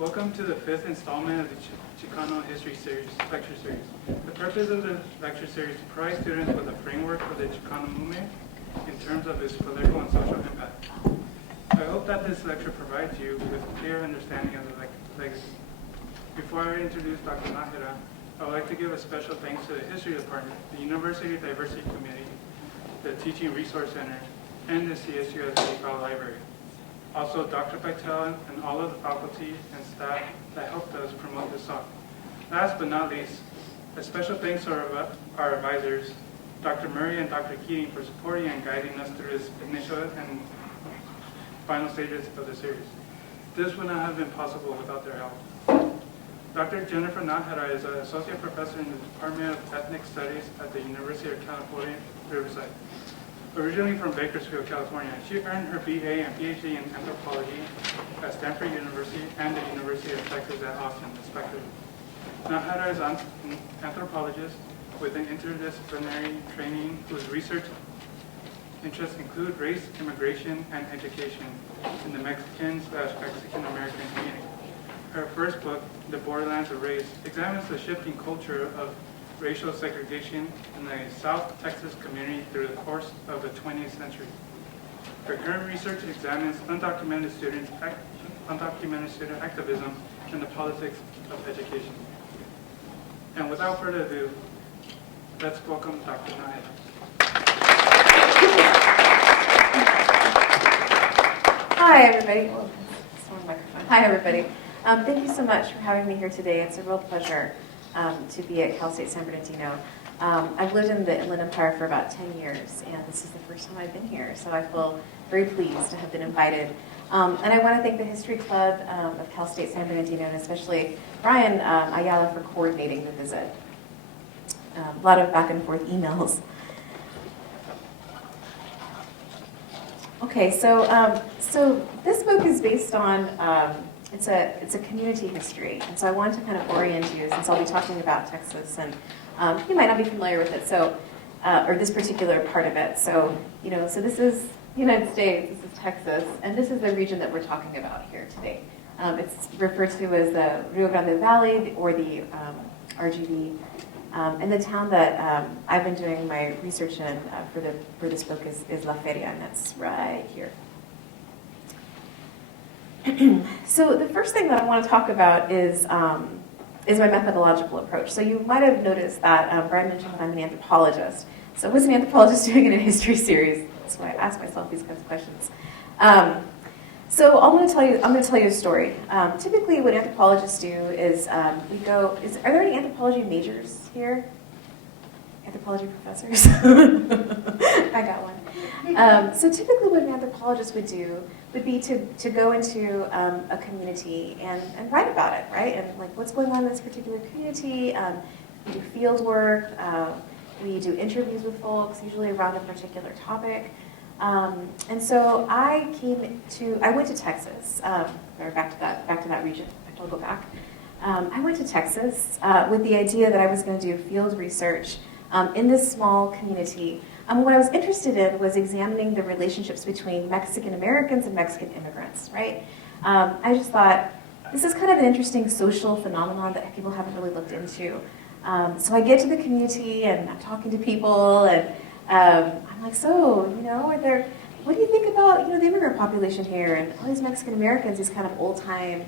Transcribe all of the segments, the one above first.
Welcome to the 5th installment of the Chicano History Lecture Series. The purpose of the lecture series is to provide students with a framework for the Chicano movement in terms of its political and social impact. I hope that this lecture provides you with a clear understanding of the legacy. Before I introduce Dr. Najera, I would like to give a special thanks to the History Department, the University Diversity Committee, the Teaching Resource Center, and the CSUSB File Library. Also, Dr. Patel and all of the faculty and staff that helped us promote this talk. Last but not least, a special thanks to our advisors, Dr. Murray and Dr. Keating, for supporting and guiding us through this initial and final stages of the series. This would not have been possible without their help. Dr. Jennifer Najera is an associate professor in the Department of Ethnic Studies at the University of California, Riverside. Originally from Bakersfield, California, she earned her BA and PhD in Anthropology at Stanford University and the University of Texas at Austin, respectively. Najera is an anthropologist with an interdisciplinary training whose research interests include race, immigration, and education in the Mexican-Mexican American community. Her first book, The Borderlands of Race, examines the shifting culture of racial segregation in the South Texas community through the course of the 20th century. Her current research examines undocumented student activism and the politics of education. And without further ado, let's welcome Dr. Najera. Hi, everybody. Oh, that's one microphone. Hi, everybody. Thank you so much for having me here today. It's a real pleasure to be at Cal State San Bernardino. I've lived in the Inland Empire for about 10 years, and this is the first time I've been here, so I feel very pleased to have been invited. And I want to thank the History Club of Cal State San Bernardino, and especially Brian Ayala for coordinating the visit. A lot of back and forth emails. Okay, so this book is based on it's a community history, and so I wanted to kind of orient you, since I'll be talking about Texas, and you might not be familiar with it, so or this particular part of it. So so this is the United States, this is Texas, and this is the region that we're talking about here today. It's referred to as the Rio Grande Valley or the RGV, and the town that I've been doing my research in for this book is La Feria, and that's right here. So the first thing that I want to talk about is my methodological approach. So you might have noticed that Brian mentioned that I'm an anthropologist. So what's an anthropologist doing in a history series? That's why I ask myself these kinds of questions. So I'm going to tell you a story. Typically, what anthropologists do is we go. Are there any anthropology majors here? Anthropology professors? I got one. So typically what an anthropologist would do would be to go into a community and write about it, right? And like what's going on in this particular community. We do field work. We do interviews with folks, usually around a particular topic. And so I went to Texas, or back to that region. I'll go back. I went to Texas with the idea that I was going to do field research in this small community. What I was interested in was examining the relationships between Mexican Americans and Mexican immigrants, right? I just thought, this is kind of an interesting social phenomenon that people haven't really looked into. So I get to the community and I'm talking to people, and I'm like, so, what do you think about, the immigrant population here? And all these Mexican Americans, these kind of old-time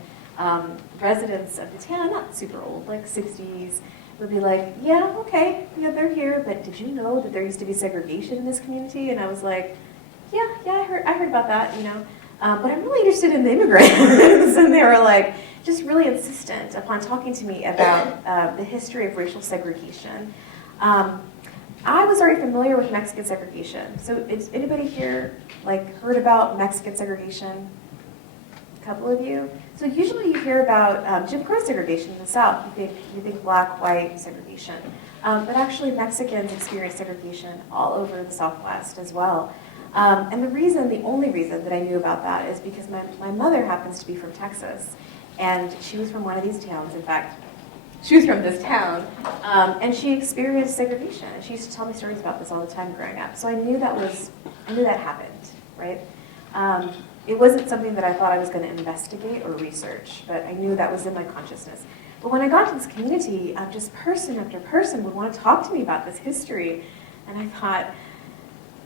residents of the town, not super old, like 60s, would be like, yeah, okay, they're here, but did you know that there used to be segregation in this community? And I was like, yeah, I heard about that, but I'm really interested in the immigrants. And they were like, just really insistent upon talking to me about the history of racial segregation. I was already familiar with Mexican segregation. So is anybody here heard about Mexican segregation? A couple of you. So usually you hear about Jim Crow segregation in the South. You think black-white segregation. But actually Mexicans experience segregation all over the Southwest as well. And the only reason that I knew about that is because my mother happens to be from Texas. And she was from one of these towns. In fact, she was from this town. And she experienced segregation. And she used to tell me stories about this all the time growing up. So I knew that happened, right? It wasn't something that I thought I was going to investigate or research, but I knew that was in my consciousness. But when I got to this community, just person after person would want to talk to me about this history, and I thought,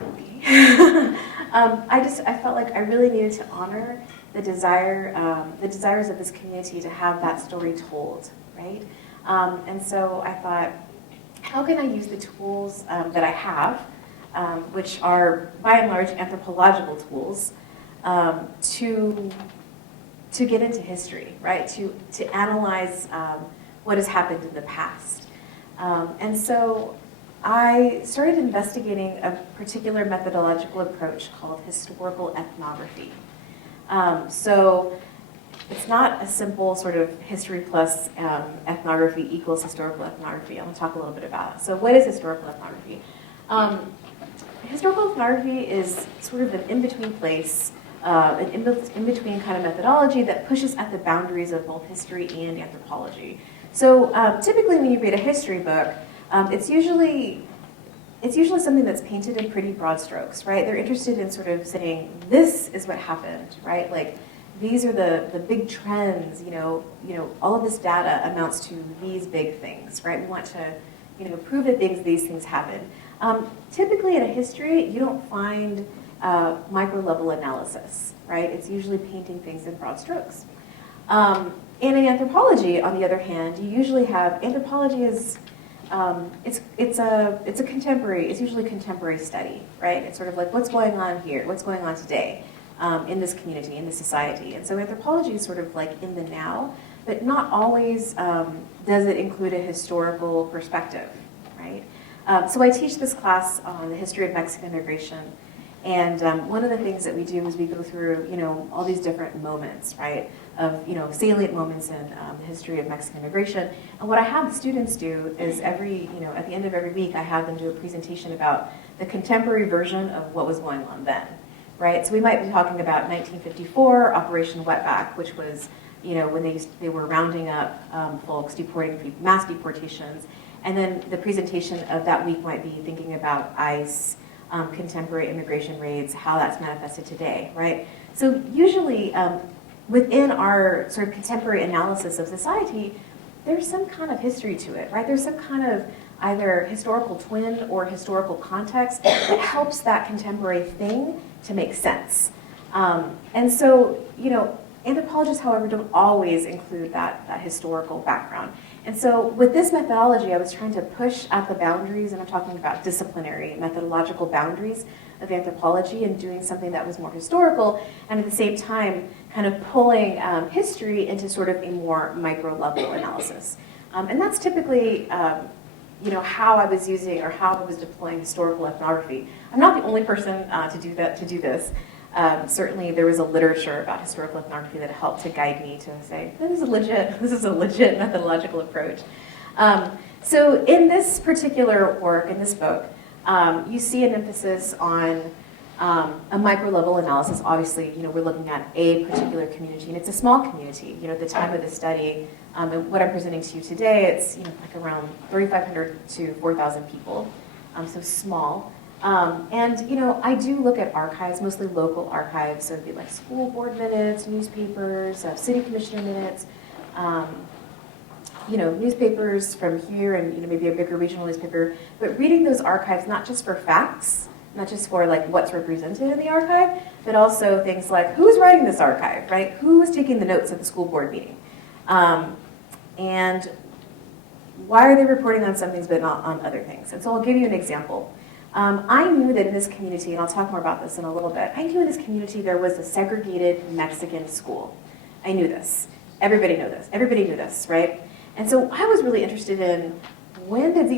okay. I felt like I really needed to honor the desires of this community to have that story told, right? And so I thought, how can I use the tools that I have, which are by and large anthropological tools, to get into history, right? To analyze what has happened in the past. And so I started investigating a particular methodological approach called historical ethnography. So it's not a simple sort of history plus ethnography equals historical ethnography. I'm going to talk a little bit about it. So what is historical ethnography? Historical ethnography is sort of an in-between place, an in-between kind of methodology that pushes at the boundaries of both history and anthropology. So typically when you read a history book, it's usually something that's painted in pretty broad strokes, right? They're interested in sort of saying, this is what happened, right? Like, these are the big trends, all of this data amounts to these big things, right? We want to, prove that these things happen. Typically in a history, you don't find micro-level analysis, right? It's usually painting things in broad strokes. And in anthropology, on the other hand, you usually have, anthropology is, it's usually contemporary study, right? It's sort of like, what's going on here? What's going on today in this community, in this society? And so anthropology is sort of like in the now, but not always does it include a historical perspective, right? So I teach this class on the history of Mexican immigration. And one of the things that we do is we go through, all these different moments, right, of, salient moments in the history of Mexican immigration. And what I have the students do is at the end of every week, I have them do a presentation about the contemporary version of what was going on then, right? So we might be talking about 1954, Operation Wetback, which was, when they were rounding up folks, deporting people, mass deportations. And then the presentation of that week might be thinking about ICE, contemporary immigration raids, how that's manifested today, right? So usually within our sort of contemporary analysis of society, there's some kind of history to it, right? There's some kind of either historical twin or historical context that helps that contemporary thing to make sense. And so, anthropologists, however, don't always include that historical background. And so with this methodology, I was trying to push at the boundaries, and I'm talking about disciplinary, methodological boundaries of anthropology and doing something that was more historical, and at the same time kind of pulling history into sort of a more micro-level analysis. And that's typically how I was using or how I was deploying historical ethnography. I'm not the only person to do this. Certainly there was a literature about historical ethnography that helped to guide me to say, this is a legit methodological approach. So in this particular work, in this book, you see an emphasis on a micro-level analysis. Obviously, we're looking at a particular community, and it's a small community. At the time of the study, and what I'm presenting to you today, it's like around 3,500 to 4,000 people, so small. And I do look at archives, mostly local archives, so it'd be like school board minutes, newspapers, city commissioner minutes, newspapers from here and maybe a bigger regional newspaper. But reading those archives, not just for facts, not just for like what's represented in the archive, but also things like who's writing this archive, right? Who was taking the notes at the school board meeting? And why are they reporting on some things but not on other things? And so I'll give you an example. I knew that in this community, and I'll talk more about this in a little bit, I knew in this community there was a segregated Mexican school. I knew this. Everybody knew this. Everybody knew this, right? And so I was really interested in when did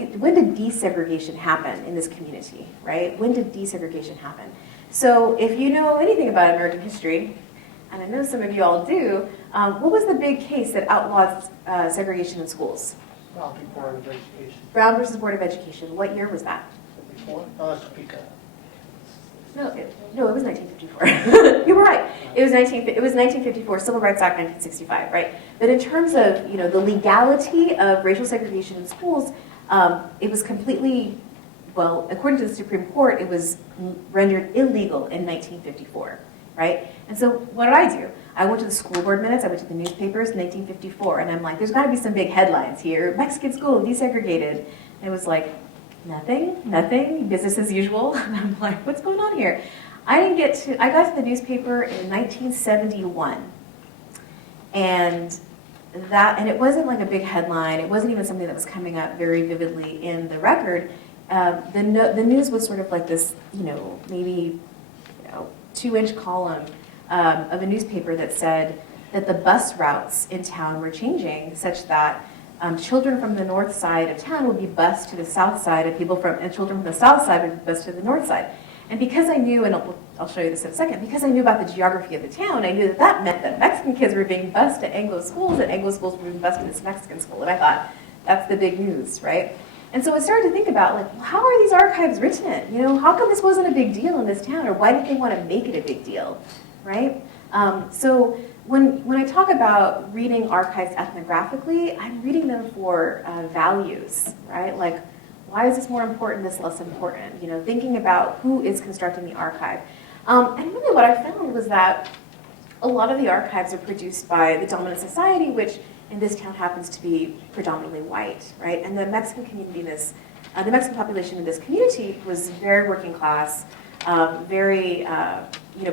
desegregation happen in this community, right? When did desegregation happen? So if you know anything about American history, and I know some of you all do, what was the big case that outlawed segregation in schools? Brown v. Board of Education. Brown versus Board of Education. What year was that? Before? No, that's Topeka. No, it was 1954. You were right. It was 1954, Civil Rights Act 1965, right? But in terms of the legality of racial segregation in schools, it was completely, well, according to the Supreme Court, it was rendered illegal in 1954, right? And so what did I do? I went to the school board minutes, I went to the newspapers in 1954, and I'm like, there's gotta be some big headlines here. Mexican school desegregated. And it was like, nothing, business as usual. And I'm like, what's going on here? I got to the newspaper in 1971. And it wasn't like a big headline. It wasn't even something that was coming up very vividly in the record. The news was sort of like this, maybe 2-inch column of a newspaper that said that the bus routes in town were changing such that children from the north side of town would be bused to the south side, and children from the south side would be bused to the north side. And because I knew, and I'll show you this in a second, because I knew about the geography of the town, I knew that meant that Mexican kids were being bused to Anglo schools, and Anglo schools were being bused to this Mexican school. And I thought, that's the big news, right? And so I started to think about, like, well, how are these archives written in? How come this wasn't a big deal in this town, or why did they want to make it a big deal, right? So when I talk about reading archives ethnographically, I'm reading them for values, right? Like, why is this more important, this less important? Thinking about who is constructing the archive. And really what I found was that a lot of the archives are produced by the dominant society, which in this town happens to be predominantly white, right? And the Mexican community the Mexican population in this community was very working class, very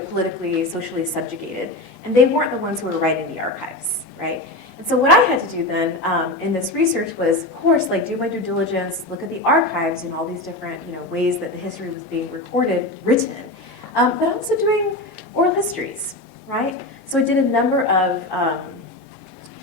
politically, socially subjugated, and they weren't the ones who were writing the archives, right? And so what I had to do then in this research was, of course, like do my due diligence, look at the archives and all these different ways that the history was being written, but also doing oral histories, right? So I did a number of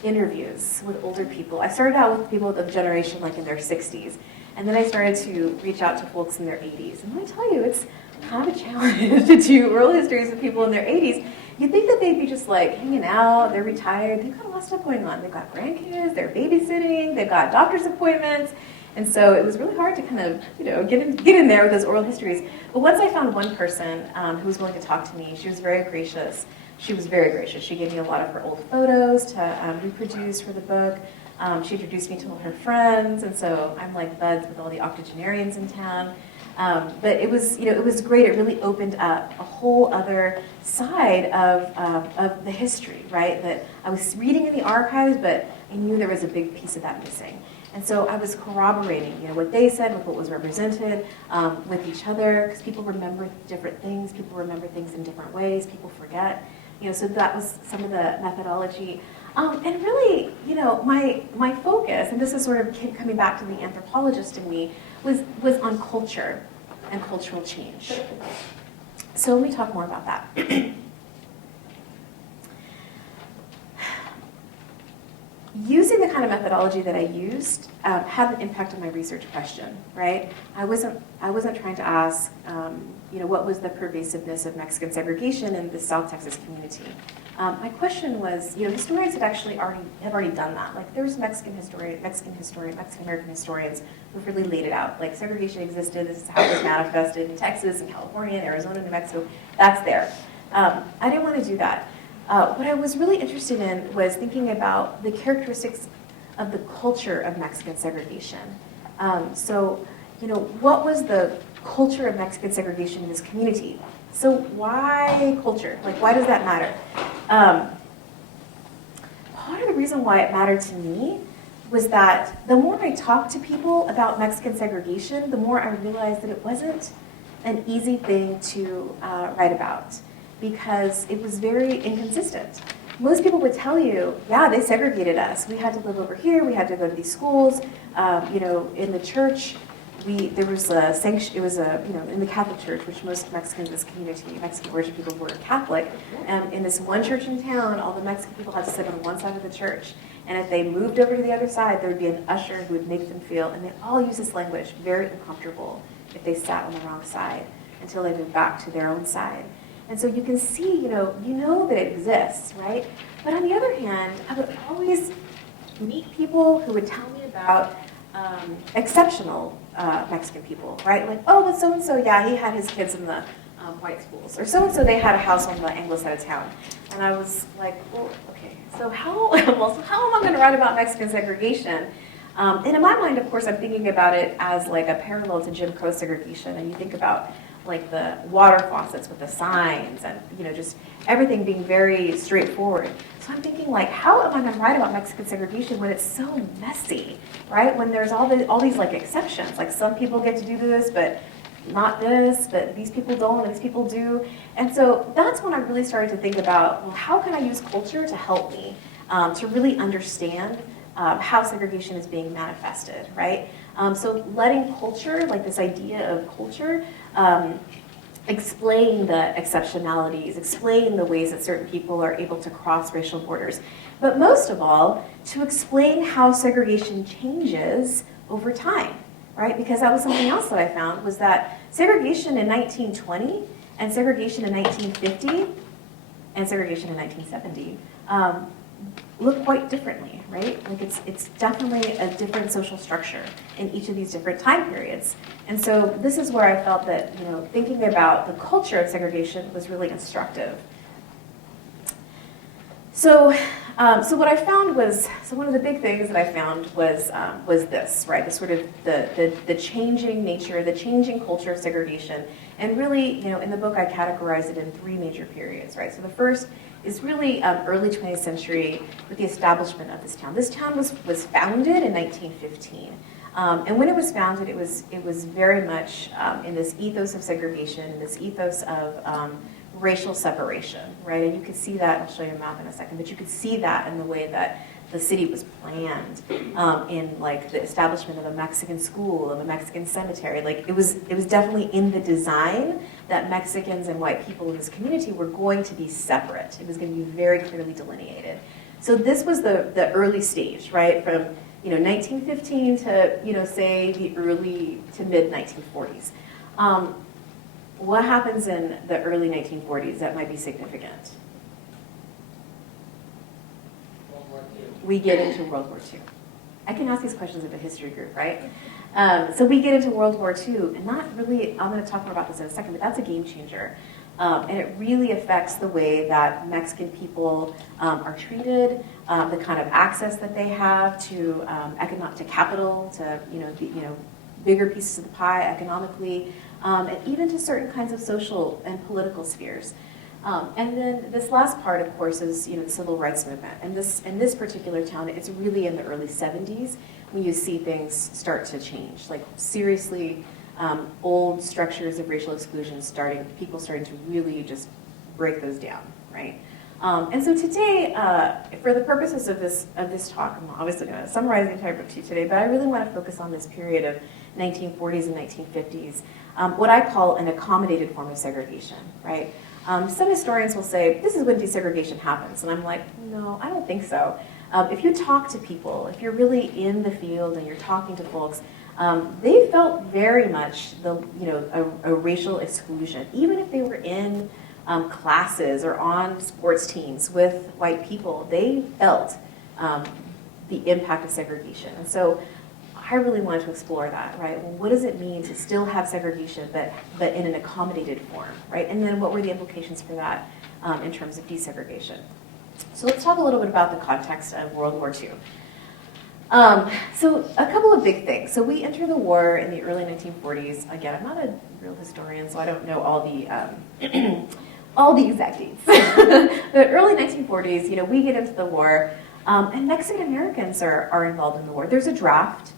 interviews with older people. I started out with people of the generation like in their 60s, and then I started to reach out to folks in their 80s. And let me tell you, it's kind of a challenge to do oral histories with people in their 80s. You'd think that they'd be just like hanging out, they're retired, they've got a lot of stuff going on. They've got grandkids, they're babysitting, they've got doctor's appointments. And so it was really hard to kind of, get in there with those oral histories. But once I found one person who was willing to talk to me, she was very gracious. She was very gracious. She gave me a lot of her old photos to reproduce for the book. She introduced me to all her friends, and so I'm like buds with all the octogenarians in town. But it was great. It really opened up a whole other side of the history, right? That I was reading in the archives, but I knew there was a big piece of that missing. And so I was corroborating, what they said with what was represented with each other, because people remember different things. People remember things in different ways. People forget. So that was some of the methodology. And really, my focus, and this is sort of coming back to the anthropologist in me, was on culture and cultural change. So let me talk more about that. Using the kind of methodology that I used had an impact on my research question, right? I wasn't trying to ask, what was the pervasiveness of Mexican segregation in the South Texas community. My question was, historians have already done that. Like, there's Mexican American historians who've really laid it out. Like, segregation existed. This is how it was manifested in Texas and California and Arizona, New Mexico. That's there. I didn't want to do that. What I was really interested in was thinking about the characteristics of the culture of Mexican segregation. What was the culture of Mexican segregation in this community? So why culture? Like, why does that matter? Part of the reason why it mattered to me was that the more I talked to people about Mexican segregation, the more I realized that it wasn't an easy thing to write about, because it was very inconsistent. Most people would tell you, yeah, they segregated us. We had to live over here. We had to go to these schools. In the church, there was a sanction. It was in the Catholic Church, which most Mexicans in this community, Mexican origin people, were Catholic. In this one church in town, all the Mexican people had to sit on one side of the church. And if they moved over to the other side, there would be an usher who would make them feel, and they all use this language, very uncomfortable if they sat on the wrong side until they moved back to their own side. And so you can see, you know that it exists, right? But on the other hand, I would always meet people who would tell me about exceptional Mexican people, right? Like, oh, but so-and-so, yeah, he had his kids in the white schools. Or so-and-so, they had a house on the Anglo side of town. And I was like, well, okay, so how am I going to write about Mexican segregation? And in my mind, of course, I'm thinking about it as like a parallel to Jim Crow segregation. And you think about like the water faucets with the signs and, just everything being very straightforward. So I'm thinking, like, how am I going to write about Mexican segregation when it's so messy, right? When there's all these like exceptions, like some people get to do this, but not this, but these people don't, and these people do. And so that's when I really started to think about, well, how can I use culture to help me to really understand how segregation is being manifested, right? So letting culture, like this idea of culture, explain the exceptionalities, explain the ways that certain people are able to cross racial borders. But most of all, to explain how segregation changes over time, right? Because that was something else that I found, was that segregation in 1920 and segregation in 1950 and segregation in 1970 look quite differently, right? Like it's definitely a different social structure in each of these different time periods. And so this is where I felt that, thinking about the culture of segregation was really instructive. So what I found was, one of the big things that I found was this, right? The sort of the changing nature, the changing culture of segregation. And really, in the book I categorize it in 3 major periods, right? So the first is really early 20th century with the establishment of this town. This town was founded in 1915. And when it was founded, it was very much in this ethos of segregation, this ethos of racial separation, right? And you could see that, I'll show you a map in a second, but you could see that in the way that the city was planned, in like the establishment of a Mexican school, of a Mexican cemetery. Like it was definitely in the design that Mexicans and white people in this community were going to be separate. It was going to be very clearly delineated. So this was the early stage, right? From 1915 to say the early to mid 1940s. What happens in the early 1940s that might be significant? We get into World War II. I can ask these questions of a history group, right? So we get into World War II, and not really, I'm going to talk more about this in a second, but that's a game changer. And it really affects the way that Mexican people are treated, the kind of access that they have to capital, to bigger pieces of the pie economically, and even to certain kinds of social and political spheres. And then this last part, of course, is the civil rights movement. And in this particular town, it's really in the early 70s when you see things start to change. Like seriously, old structures of racial exclusion people starting to really just break those down, right? And so today, for the purposes of this talk, I'm obviously going to summarize the entire book to you today, but I really want to focus on this period of 1940s and 1950s, what I call an accommodated form of segregation, right? Some historians will say, this is when desegregation happens. And I'm like, no, I don't think so. If you talk to people, if you're really in the field and you're talking to folks, they felt very much a racial exclusion. Even if they were in classes or on sports teams with white people, they felt the impact of segregation. And so I really wanted to explore that, right? Well, what does it mean to still have segregation, but in an accommodated form, right? And then what were the implications for that in terms of desegregation? So let's talk a little bit about the context of World War II. So a couple of big things. So we enter the war in the early 1940s. Again, I'm not a real historian, so I don't know all the all the exact dates. The early 1940s, we get into the war, and Mexican Americans are involved in the war. There's a draft.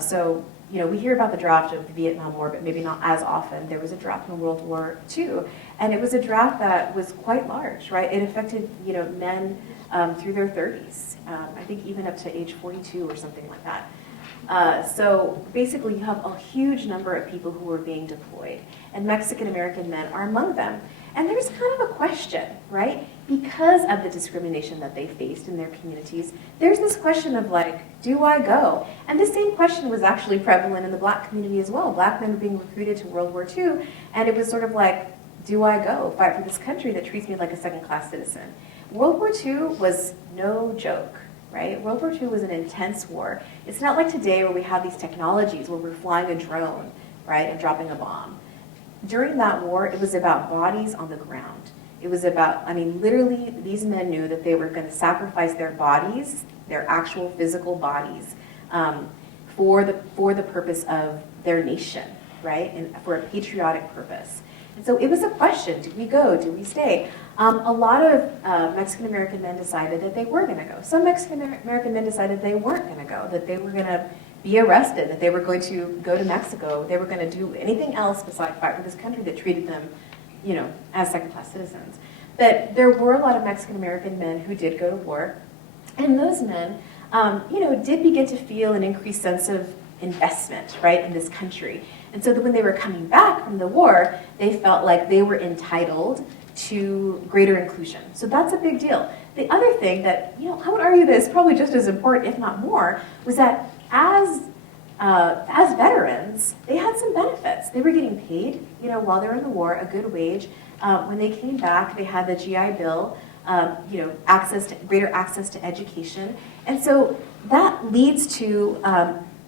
So we hear about the draft of the Vietnam War, but maybe not as often. There was a draft in World War II, and it was a draft that was quite large, right? It affected, men through their 30s, I think even up to age 42 or something like that. So basically, you have a huge number of people who are being deployed, and Mexican American men are among them. And there's kind of a question, right? Because of the discrimination that they faced in their communities, there's this question of like, do I go? And the same question was actually prevalent in the black community as well. Black men were being recruited to World War II, and it was sort of like, do I go fight for this country that treats me like a second-class citizen? World War II was no joke, right? World War II was an intense war. It's not like today where we have these technologies where we're flying a drone, right, and dropping a bomb. During that war, it was about bodies on the ground. It was about, literally, these men knew that they were going to sacrifice their bodies, their actual physical bodies, for the purpose of their nation, right, and for a patriotic purpose. And so it was a question, do we go, do we stay? A lot of Mexican-American men decided that they were going to go. Some Mexican-American men decided they weren't going to go, that they were going to be arrested, that they were going to go to Mexico, they were going to do anything else besides fight for this country that treated them, you know, as second-class citizens. But there were a lot of Mexican-American men who did go to war, and those men, you know, did begin to feel an increased sense of investment, right, in this country. And so that when they were coming back from the war, they felt like they were entitled to greater inclusion. So that's a big deal. The other thing that, you know, I would argue that is probably just as important, if not more, was that as veterans, they had some benefits. They were getting paid, you know, while they were in the war, a good wage. When they came back, they had the GI Bill, you know, greater access to education. And so that leads to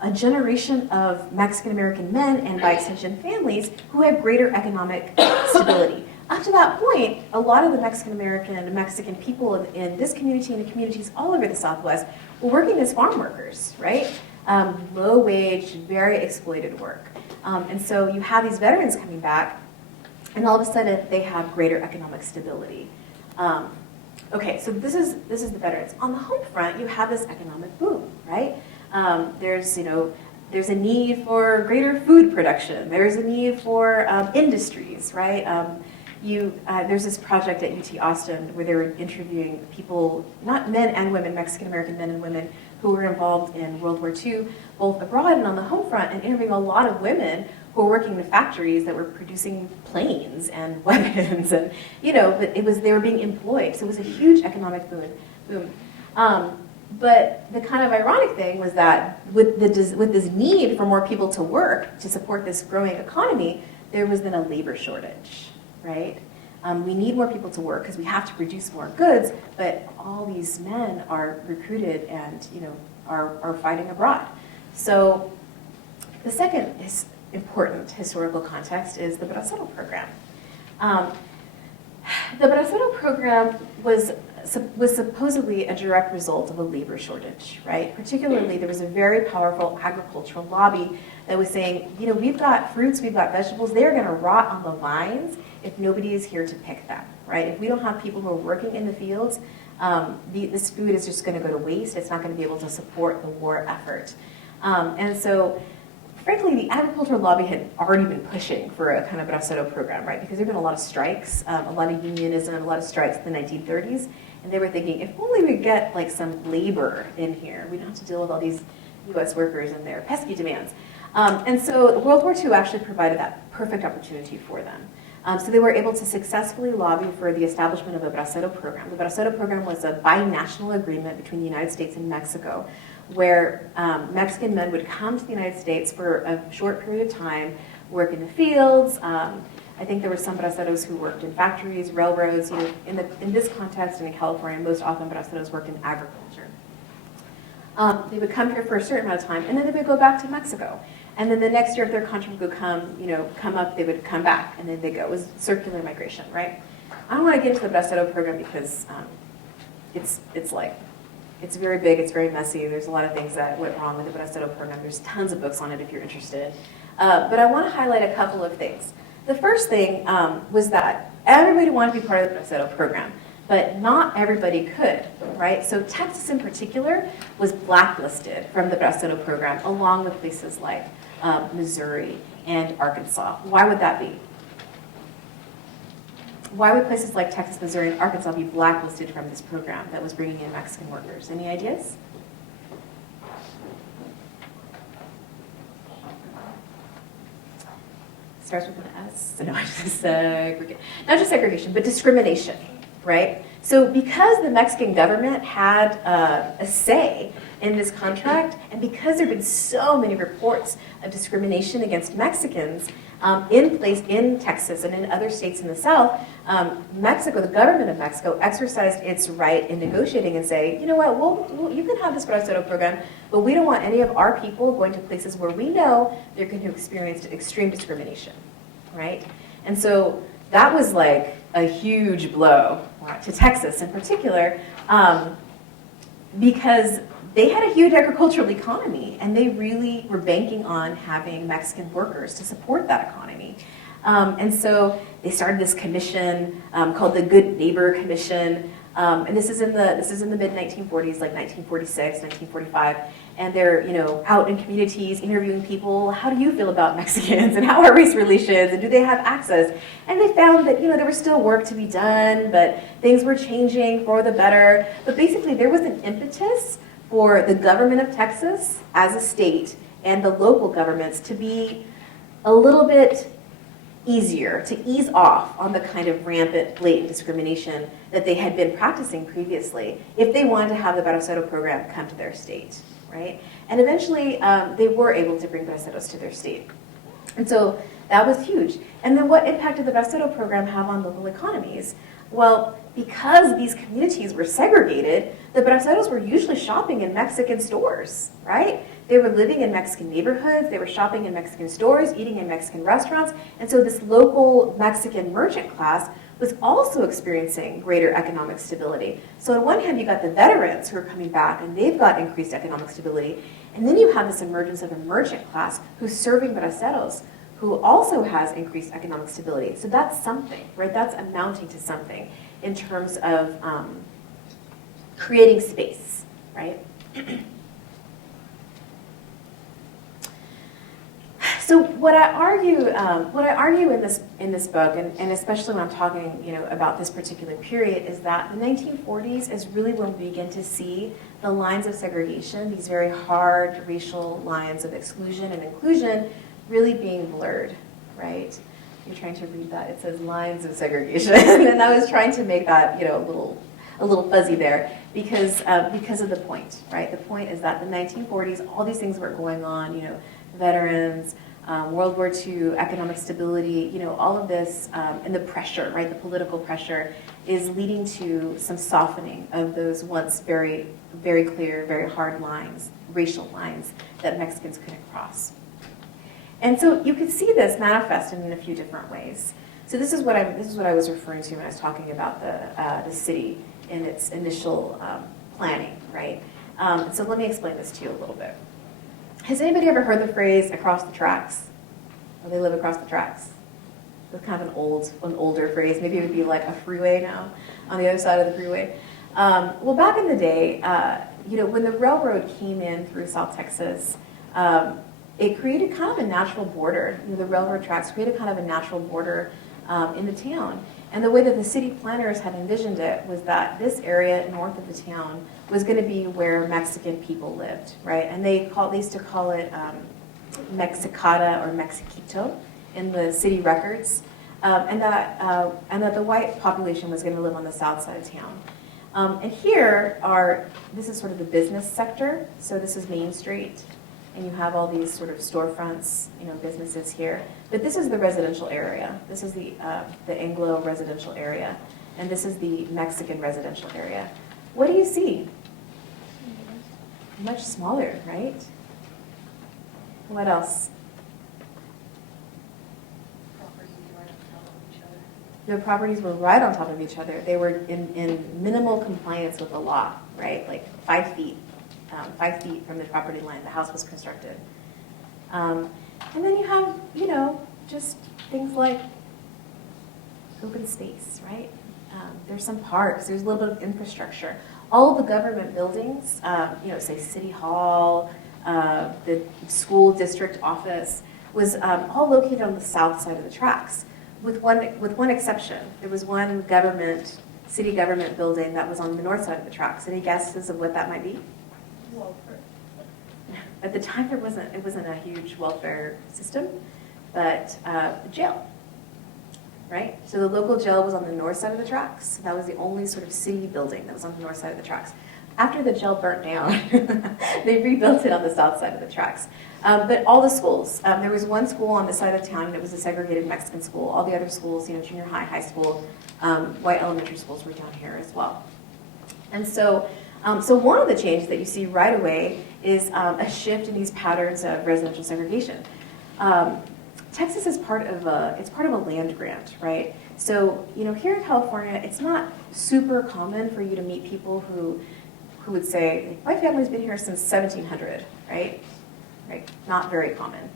a generation of Mexican-American men, and by extension families, who have greater economic stability. Up to that point, a lot of the Mexican-American and Mexican people in this community and in communities all over the Southwest were working as farm workers, right? Low wage, very exploited work. And so you have these veterans coming back, and all of a sudden they have greater economic stability. Okay, so this is the veterans. On the home front, you have this economic boom, right? There's a need for greater food production. There's a need for industries, right? There's this project at UT Austin where they were interviewing people, not men and women, Mexican-American men and women, who were involved in World War II, both abroad and on the home front, and interviewing a lot of women who were working in factories that were producing planes and weapons, and but they were being employed, so it was a huge economic boom. But the kind of ironic thing was that with this need for more people to work to support this growing economy, there was then a labor shortage, right? We need more people to work because we have to produce more goods, but all these men are recruited and are fighting abroad. So the second important historical context is the Bracero program. The Bracero program was supposedly a direct result of a labor shortage, right? Particularly, there was a very powerful agricultural lobby that was saying, we've got fruits, we've got vegetables, they're going to rot on the vines if nobody is here to pick them, right? If we don't have people who are working in the fields, this food is just going to go to waste. It's not going to be able to support the war effort. And so, frankly, the agricultural lobby had already been pushing for a kind of Bracero program, right? Because there had been a lot of strikes, a lot of unionism, a lot of strikes in the 1930s. And they were thinking, if only we get like some labor in here, we don't have to deal with all these US workers and their pesky demands. And so World War II actually provided that perfect opportunity for them. So they were able to successfully lobby for the establishment of a Bracero program. The Bracero program was a binational agreement between the United States and Mexico, where Mexican men would come to the United States for a short period of time, work in the fields. I think there were some braceros who worked in factories, railroads. In this context and in California, most often braceros worked in agriculture. They would come here for a certain amount of time, and then they would go back to Mexico. And then the next year, if their contract would come up, they would come back, and then they go. It was circular migration, right? I don't want to get into the Bracero program because it's very big, it's very messy. There's a lot of things that went wrong with the Bracero program. There's tons of books on it if you're interested. But I want to highlight a couple of things. The first thing was that everybody wanted to be part of the Bracero program, but not everybody could, right? So Texas in particular was blacklisted from the Bracero program, along with places like Missouri and Arkansas. Why would that be? Why would places like Texas, Missouri, and Arkansas be blacklisted from this program that was bringing in Mexican workers? Any ideas? Starts with an S. So no, not just segregation, but discrimination, right? So because the Mexican government had a say in this contract, and because there have been so many reports of discrimination against Mexicans in place in Texas and in other states in the South, Mexico, the government of Mexico, exercised its right in negotiating and say, you know what, you can have this Bracero program, but we don't want any of our people going to places where we know they're going to experience extreme discrimination, right? And so that was like a huge blow to Texas in particular, because they had a huge agricultural economy, and they really were banking on having Mexican workers to support that economy. And so they started this commission called the Good Neighbor Commission, and this is in the mid 1940s, like 1946, 1945. And they're out in communities interviewing people. How do you feel about Mexicans, and how are race relations, and do they have access? And they found that there was still work to be done, but things were changing for the better. But basically, there was an impetus for the government of Texas as a state and the local governments to be a little bit easier, to ease off on the kind of rampant, blatant discrimination that they had been practicing previously if they wanted to have the Bracero program come to their state, right? And eventually, they were able to bring Braceros to their state. And so that was huge. And then what impact did the Bracero program have on local economies? Well, because these communities were segregated, the Braceros were usually shopping in Mexican stores, right? They were living in Mexican neighborhoods, they were shopping in Mexican stores, eating in Mexican restaurants, and so this local Mexican merchant class was also experiencing greater economic stability. So on one hand, you got the veterans who are coming back, and they've got increased economic stability, and then you have this emergence of a merchant class who's serving Braceros, who also has increased economic stability. So that's something, right? That's amounting to something in terms of creating space, right? So what I argue in this book, and especially when I'm talking, about this particular period, is that the 1940s is really when we begin to see the lines of segregation, these very hard racial lines of exclusion and inclusion, really being blurred, right? You're trying to read that. It says lines of segregation, and I was trying to make that, a little fuzzy there because of the point, right? The point is that the 1940s, all these things were going on, veterans, World War II, economic stability, all of this, and the pressure, right? The political pressure is leading to some softening of those once very, very clear, very hard lines, racial lines that Mexicans couldn't cross. And so you could see this manifested in a few different ways. So this is what I was referring to when I was talking about the city in its initial planning, right? So let me explain this to you a little bit. Has anybody ever heard the phrase "across the tracks"? Or they live across the tracks. It's kind of an older phrase. Maybe it would be like a freeway now, on the other side of the freeway. Well, back in the day, when the railroad came in through South Texas, it created kind of a natural border. The railroad tracks created kind of a natural border in the town. And the way that the city planners had envisioned it was that this area north of the town was going to be where Mexican people lived, right? And they used to call it Mexicata or Mexiquito in the city records, and that the white population was going to live on the south side of town. And this is sort of the business sector. So this is Main Street, and you have all these sort of storefronts, businesses here. But this is the residential area. This is the Anglo residential area, and this is the Mexican residential area. What do you see? Much smaller, right? What else? The properties were right on top of each other. They were in minimal compliance with the law, right? Like 5 feet. 5 feet from the property line, the house was constructed. And then you have, just things like open space, right? There's some parks, there's a little bit of infrastructure. All of the government buildings, say City Hall, the school district office, was all located on the south side of the tracks, with one exception. There was one city government building that was on the north side of the tracks. Any guesses of what that might be? Welfare. At the time, it wasn't a huge welfare system, but jail, right? So the local jail was on the north side of the tracks. That was the only sort of city building that was on the north side of the tracks. After the jail burnt down, they rebuilt it on the south side of the tracks. But all the schools, there was one school on this side of town, and it was a segregated Mexican school. All the other schools, junior high, high school, white elementary schools were down here as well. And so one of the changes that you see right away is a shift in these patterns of residential segregation. Texas is part of a land grant, right? So here in California, it's not super common for you to meet people who who would say, my family's been here since 1700, right? Right, not very common.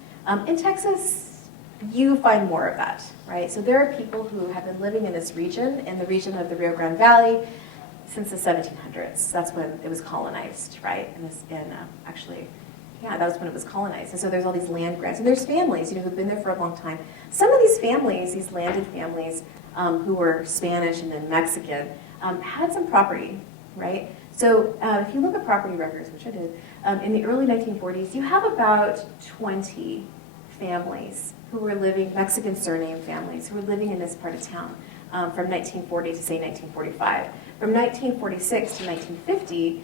In Texas, you find more of that, right? So there are people who have been living in this region, in the region of the Rio Grande Valley, since the 1700s. That's when it was colonized, right? Actually, yeah, that was when it was colonized. And so there's all these land grants. And there's families, who've been there for a long time. Some of these families, these landed families who were Spanish and then Mexican, had some property, right? So if you look at property records, which I did, in the early 1940s, you have about 20 families who were living, Mexican surname families, who were living in this part of town from 1940 to, say, 1945. From 1946 to 1950,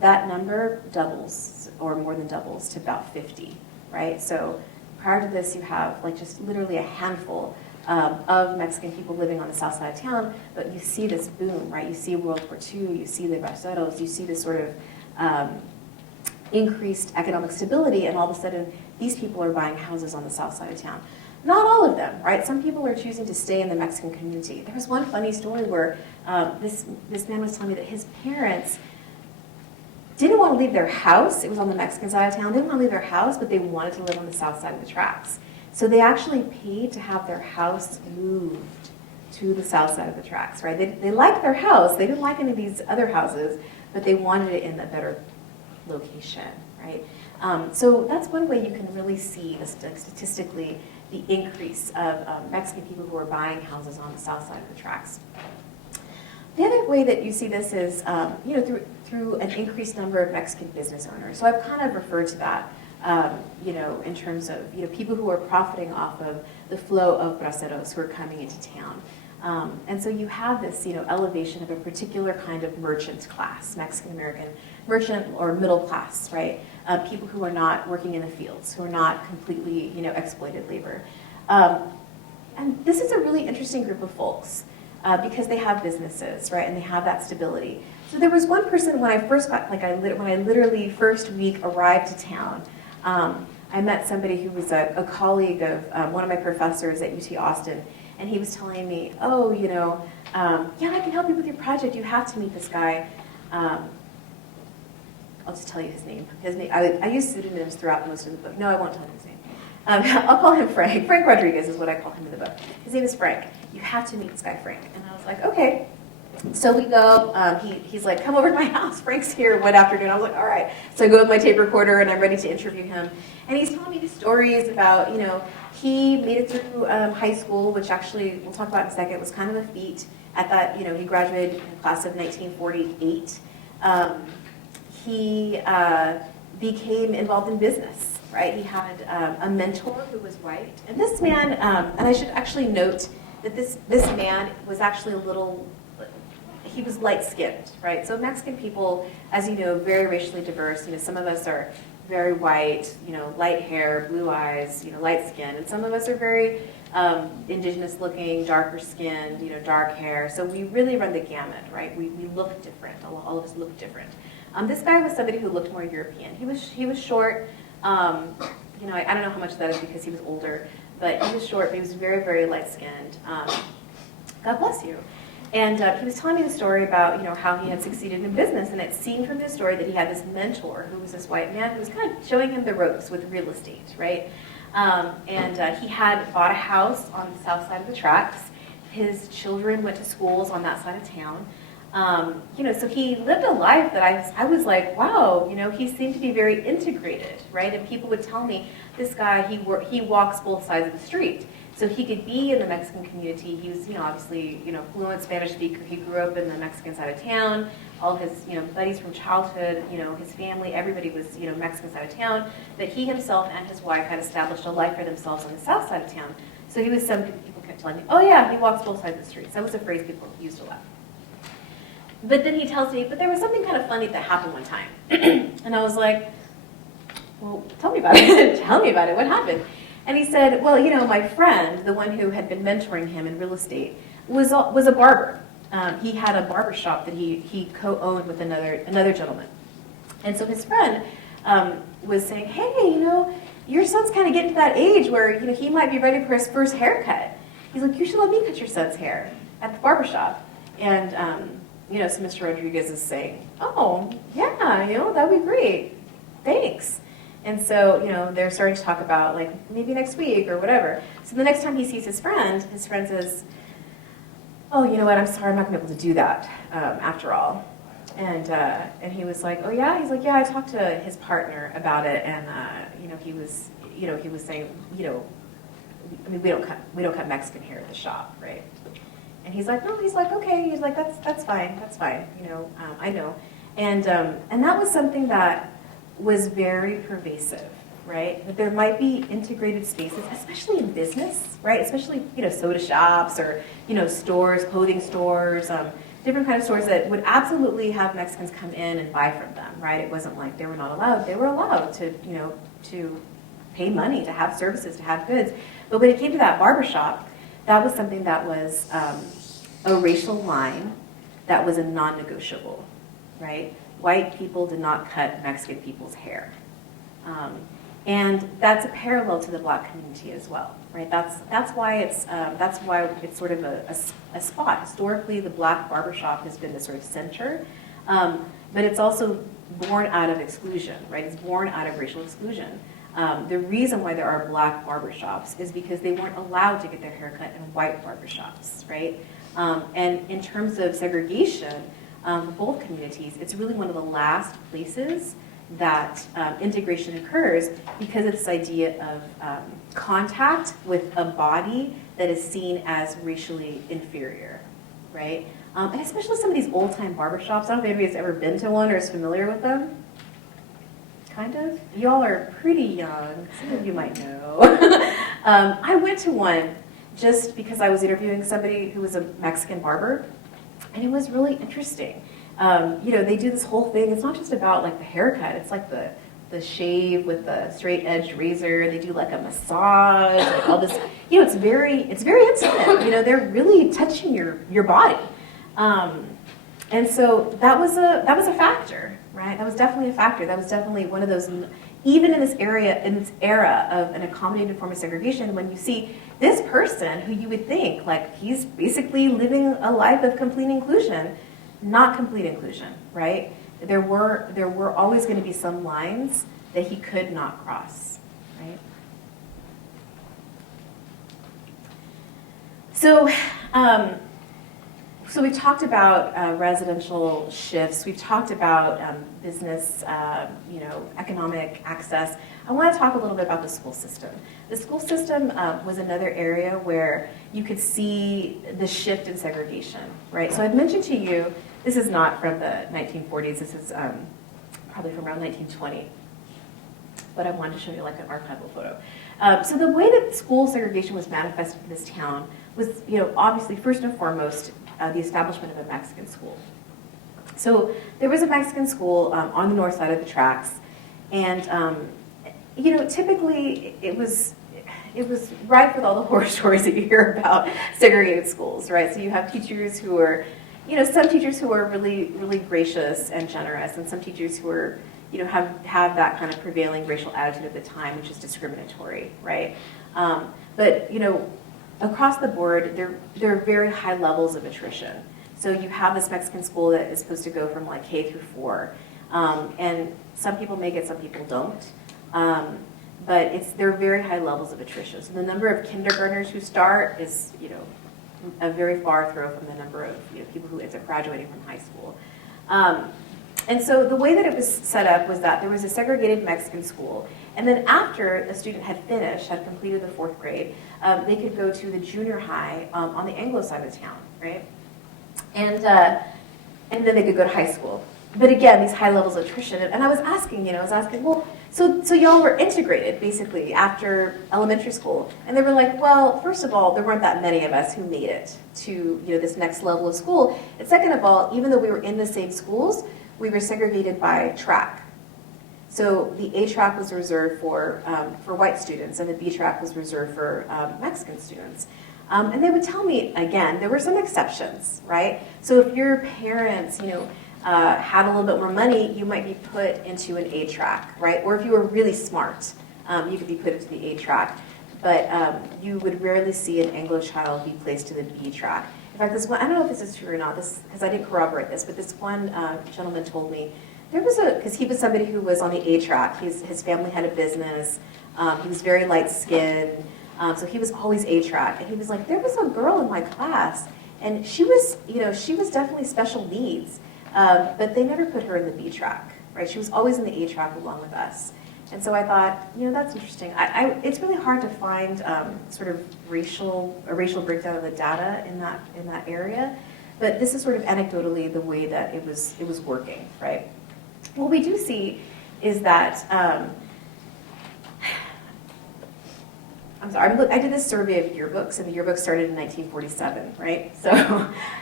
that number doubles, or more than doubles, to about 50, right? So prior to this, you have just literally a handful of Mexican people living on the south side of town, but you see this boom, right? You see World War II, you see the braceros, you see this sort of increased economic stability, and all of a sudden, these people are buying houses on the south side of town. Not all of them, right? Some people are choosing to stay in the Mexican community. There was one funny story where this man was telling me that his parents didn't want to leave their house. It was on the Mexican side of town. They didn't want to leave their house, but they wanted to live on the south side of the tracks. So they actually paid to have their house moved to the south side of the tracks, right? They liked their house. They didn't like any of these other houses, but they wanted it in a better location, right? So that's one way you can really see, statistically, the increase of Mexican people who are buying houses on the south side of the tracks. The other way that you see this is, through an increased number of Mexican business owners. So I've kind of referred to that, in terms of, people who are profiting off of the flow of braceros who are coming into town. And so you have this, elevation of a particular kind of merchant class, Mexican-American merchant or middle class, right? People who are not working in the fields, who are not completely, exploited labor. And this is a really interesting group of folks because they have businesses, right? And they have that stability. So there was one person when I first got, when I literally first week arrived to town, I met somebody who was a colleague of one of my professors at UT Austin. And he was telling me, oh, yeah, I can help you with your project. You have to meet this guy. I'll just tell you his name. I use pseudonyms throughout most of the book. No, I won't tell you his name. I'll call him Frank. Frank Rodriguez is what I call him in the book. His name is Frank. You have to meet this guy, Frank. And I was like, okay. So we go, he's like, come over to my house. Frank's here one afternoon. I was like, all right. So I go with my tape recorder and I'm ready to interview him. And he's telling me these stories about, he made it through high school, which actually we'll talk about in a second, was kind of a feat. At that, he graduated in the class of 1948. He became involved in business, right? He had a mentor who was white. And this man, and I should actually note that this man was actually he was light-skinned, right? So Mexican people, as you know, very racially diverse. Some of us are very white, light hair, blue eyes, light skin. And some of us are very indigenous looking, darker skinned, dark hair. So we really run the gamut, right? We look different. All of us look different. This guy was somebody who looked more European. He was short. I don't know how much that is because he was older, but he was short, but he was very, very light skinned. God bless you. And he was telling me the story about, how he had succeeded in business, and it seemed from this story that he had this mentor who was this white man who was kind of showing him the ropes with real estate, right? He had bought a house on the south side of the tracks. His children went to schools on that side of town. So he lived a life that I was like, wow, he seemed to be very integrated, right? And people would tell me, this guy, he walks both sides of the street. So he could be in the Mexican community. He was, obviously, fluent Spanish speaker. He grew up in the Mexican side of town. All his, buddies from childhood, his family, everybody was, Mexican side of town. But he himself and his wife had established a life for themselves on the south side of town. So he was somebody people kept telling me, oh yeah, he walks both sides of the streets. That was a phrase people used a lot. But then he tells me, but there was something kind of funny that happened one time. And I was like, well, tell me about it. Tell me about it. What happened? And he said, well, my friend, the one who had been mentoring him in real estate, was a barber. He had a barber shop that he co-owned with another gentleman. And so his friend was saying, hey, your son's kind of getting to that age where, he might be ready for his first haircut. He's like, you should let me cut your son's hair at the barber shop. And so Mr. Rodriguez is saying, oh, yeah, that'd be great. Thanks. And so, they're starting to talk about, like, maybe next week or whatever. So the next time he sees his friend says, oh, you know what, I'm sorry, I'm not going to be able to do that after all. And he was like, oh, yeah? He's like, yeah, I talked to his partner about it, and, he was saying, I mean, we don't cut Mexican here at the shop, right? And he's like, no, he's like, okay. He's like, that's fine, I know. And that was something that was very pervasive, right? That there might be integrated spaces, especially in business, right? Especially, soda shops or, stores, clothing stores, different kind of stores that would absolutely have Mexicans come in and buy from them, right? It wasn't like they were not allowed. They were allowed to, to pay money, to have services, to have goods. But when it came to that barbershop, that was something that was a racial line that was a non-negotiable, right? White people did not cut Mexican people's hair. And that's a parallel to the Black community as well, right? That's why it's sort of a spot. Historically, the Black barbershop has been the sort of center, but it's also born out of exclusion, right? It's born out of racial exclusion. The reason why there are Black barbershops is because they weren't allowed to get their hair cut in white barbershops, right? And in terms of segregation, both communities, it's really one of the last places that integration occurs because of this idea of contact with a body that is seen as racially inferior, right? And especially some of these old-time barbershops. I don't know if anybody's ever been to one or is familiar with them. Kind of? Y'all are pretty young. Some of you might know. I went to one just because I was interviewing somebody who was a Mexican barber, and it was really interesting. They do this whole thing. It's not just about like the haircut. It's like the shave with the straight edged razor. They do like a massage, like all this. It's very intimate. They're really touching your body. And so that was a factor, right? That was definitely a factor. That was definitely one of those. Even in this era of an accommodated form of segregation, when you see this person who you would think like he's basically living a life of complete inclusion. Not complete inclusion, right? There were always going to be some lines that he could not cross, right? So we've talked about residential shifts. We've talked about business, economic access. I want to talk a little bit about the school system. The school system was another area where you could see the shift in segregation, right? So I've mentioned to you, this is not from the 1940s. This is probably from around 1920. But I wanted to show you like an archival photo. So the way that school segregation was manifested in this town was, obviously first and foremost, the establishment of a Mexican school. So there was a Mexican school on the north side of the tracks, and typically it was rife with all the horror stories that you hear about segregated schools, right? So you have teachers who are, some teachers who are really, really gracious and generous, and some teachers who are, have that kind of prevailing racial attitude at the time, which is discriminatory, right? But across the board, there are very high levels of attrition. So you have this Mexican school that is supposed to go from like K through 4, and some people make it, some people don't. But there are very high levels of attrition. So the number of kindergartners who start is, a very far throw from the number of people who end up graduating from high school. And so the way that it was set up was that there was a segregated Mexican school, and then after a student had completed the 4th grade, they could go to the junior high on the Anglo side of town, right? And then they could go to high school. But again, these high levels of attrition. And I was asking, well, so y'all were integrated basically after elementary school. And they were like, well, first of all, there weren't that many of us who made it to this next level of school. And second of all, even though we were in the same schools, we were segregated by track. So the A track was reserved for white students, and the B track was reserved for Mexican students. And they would tell me, again, there were some exceptions, right? So if your parents, had a little bit more money, you might be put into an A track, right? Or if you were really smart, you could be put into the A track. But you would rarely see an Anglo child be placed to the B track. In fact, this one, I don't know if this is true or not, because I didn't corroborate this, but this one gentleman told me there was because he was somebody who was on the A track. His family had a business. He was very light-skinned, so he was always A track. And he was like, there was a girl in my class, and she was definitely special needs, but they never put her in the B track, right? She was always in the A track along with us. And so I thought, that's interesting. It's really hard to find sort of a racial breakdown of the data in that area, but this is sort of anecdotally the way that it was working, right? What we do see is that I'm sorry, I did this survey of yearbooks, and the yearbook started in 1947, right?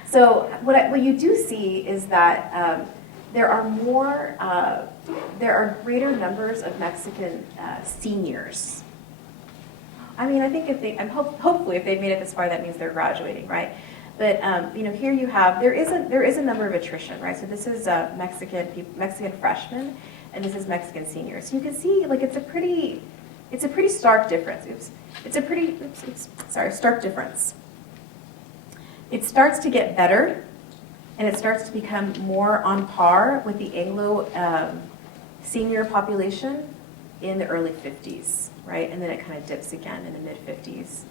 So what you do see is that there are greater numbers of Mexican seniors. I mean, I think hopefully if they've made it this far, that means they're graduating, right? But here you have there is a number of attrition, right? So this is Mexican freshmen, and this is Mexican seniors. So you can see like it's a pretty stark difference. Stark difference. It starts to get better, and it starts to become more on par with the Anglo senior population in the early 50s, right? And then it kind of dips again in the mid 50s